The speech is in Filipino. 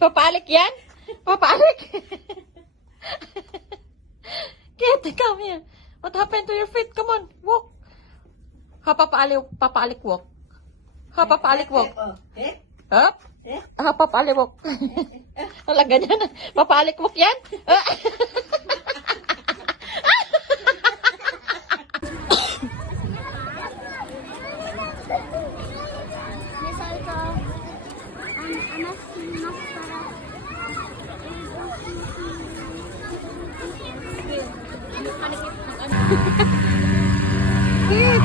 Papalik yan? Papalik? Kit, come here. What happened to your feet? Come on, walk. Ha, papalik walk. Ha, papalik walk. Up. Ha, papalik walk. Wala, ganyan. Papalik walk yan? Eat.